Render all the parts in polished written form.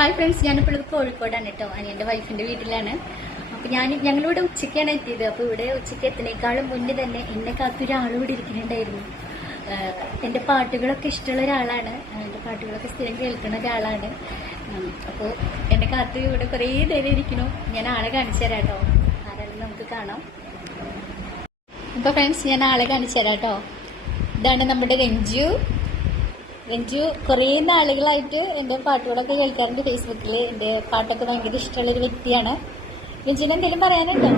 Hi friends, ഞാനിപ്പോൾ കോഴിക്കോടാണ് കേട്ടോ. അനിയൻ്റെ വൈഫിൻ്റെ വീട്ടിലാണ്. അപ്പോൾ ഞങ്ങളിവിടെ ഉച്ചയ്ക്കാണ് എത്തിയത്. അപ്പോൾ ഇവിടെ ഉച്ചയ്ക്ക് എത്തുന്നേക്കാളും മുന്നേ തന്നെ എന്നെ കാത്തൊരാളും ഇവിടെ ഇരിക്കുന്നുണ്ടായിരുന്നു. എൻ്റെ പാട്ടുകളൊക്കെ ഇഷ്ടമുള്ള ഒരാളാണ്. എൻ്റെ പാട്ടുകളൊക്കെ സ്ഥിരം കേൾക്കുന്ന ഒരാളാണ്. അപ്പോൾ എൻ്റെ കാത്ത് ഇവിടെ കുറേ നേരം ഇരിക്കുന്നു. ഞാൻ ആളെ കാണിച്ചു തരാം കേട്ടോ. ആരാണെന്ന് നമുക്ക് കാണാം. അപ്പോൾ ഫ്രണ്ട്സ്, ഞാൻ ആളെ കാണിച്ചു തരാം കേട്ടോ. ഇതാണ് നമ്മുടെ രഞ്ജു. കുറേ നാളുകളായിട്ട് എൻ്റെ പാട്ടുകളൊക്കെ കേൾക്കാറുണ്ട് ഫേസ്ബുക്കിൽ. എൻ്റെ പാട്ടൊക്കെ ഭയങ്കര ഇഷ്ടമുള്ളൊരു വ്യക്തിയാണ്. രഞ്ജുവിന് എന്തെങ്കിലും പറയാനുണ്ടോ?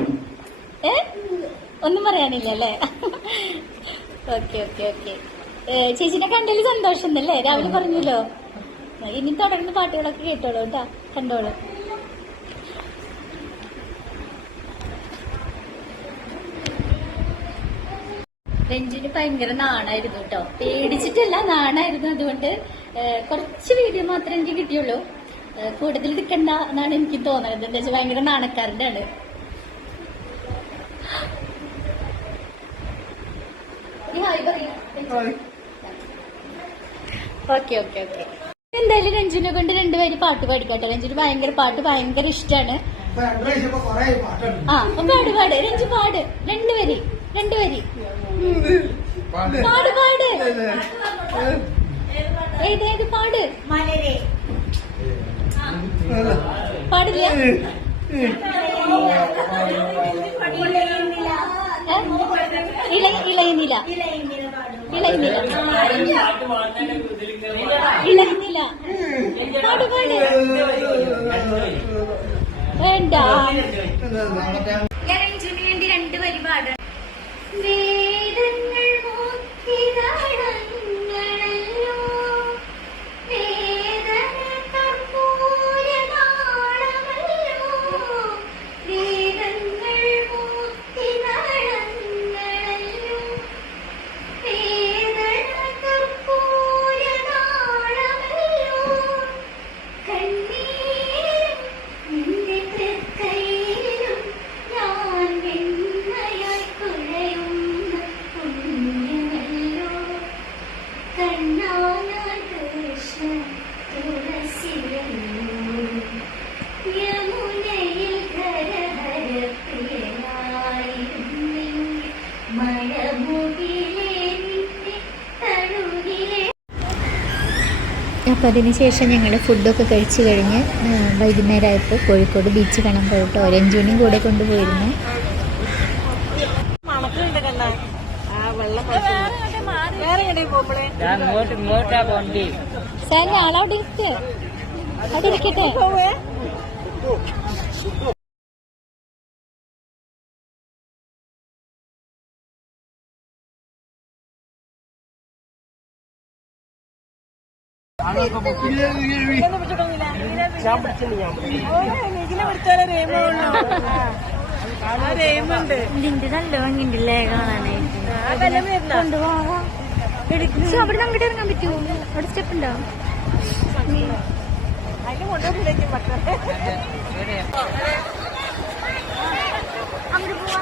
ഒന്നും പറയാനില്ല അല്ലേ? ഓക്കെ. ചേച്ചിനെ കണ്ടതിൽ സന്തോഷം എന്നല്ലേ രാവിലെ പറഞ്ഞല്ലോ. ഇനി തുടർന്ന് പാട്ടുകളൊക്കെ കേട്ടോളൂ കേട്ടാ, കണ്ടോളൂ. രഞ്ജുവിന് ഭയങ്കര നാണായിരുന്നു കേട്ടോ. പേടിച്ചിട്ടല്ല, നാണായിരുന്നു. അതുകൊണ്ട് കുറച്ച് വീഡിയോ മാത്രമേ എനിക്ക് കിട്ടിയുള്ളൂ. കൂടുതൽ എടുക്കണ്ട എന്നാണ് എനിക്ക് തോന്നുന്നത്. എന്താ വെച്ചാൽ ഭയങ്കര നാണക്കാരൻ്റെ ആണ്. ഓക്കെ. എന്തായാലും രഞ്ജുവിനെ കൊണ്ട് രണ്ടുപേര് പാട്ട് പാടിക്കട്ടെ. രഞ്ജുവിന് പാട്ട് ഭയങ്കര ഇഷ്ടമാണ്. അപ്പൊ പാട് രഞ്ജു പാട്. രണ്ടുപേര് പാട് ഏത് പാട് പാടില്ല. ഇളയുന്നില്ല പാട് വേണ്ട. രഞ്ജുവിന് വേണ്ടി രണ്ടുപേര് പാട്. വേദങ്ങൾ മോക്കിതളങ്ങളല്ലോ, വേദന കർപ്പൂരനാളമല്ലോ, വേദങ്ങൾ മോക്കിതളങ്ങളല്ലോ, വേദന കർപ്പൂരനാളമല്ലോ, കണ്ണീരും നിന്റെ തൃക്കൈയിലും ഞാൻ വെണ്ണയായി കുഴയുന്ന പുണ്യമല്ലോ, കണ്ണാനാൻ കൃഷ്ണ തുളസിയല്ലോ, യമുനയിൽ ധരഹരപ്രിയനായിരുന്നെങ്കിൽ മഴമുകിലേ നിന്റെ തഴുകിലെ. അപ്പോൾ അതിനുശേഷം ഞങ്ങൾ ഫുഡൊക്കെ കഴിച്ച് കഴിഞ്ഞ് വൈകുന്നേരമായപ്പോൾ കോഴിക്കോട് ബീച്ച് കാണാൻ പോയിട്ടോ. രഞ്ജുവിനെയും കൂടെ കൊണ്ടുപോയിരുന്നു. ആളവിടെ ഇരിക്കട്ടെ. ഇതിന്റെ നല്ല ഭംഗിണ്ടല്ലേ കാണാനായിട്ട്. കൊണ്ടുപോവാം. അവിടെ അങ്ങോട്ട് ഇറങ്ങാൻ പറ്റുമോ? അവിടെ സ്റ്റെപ്പ് ഉണ്ടോ? അങ്ങോട്ട് പോവാ.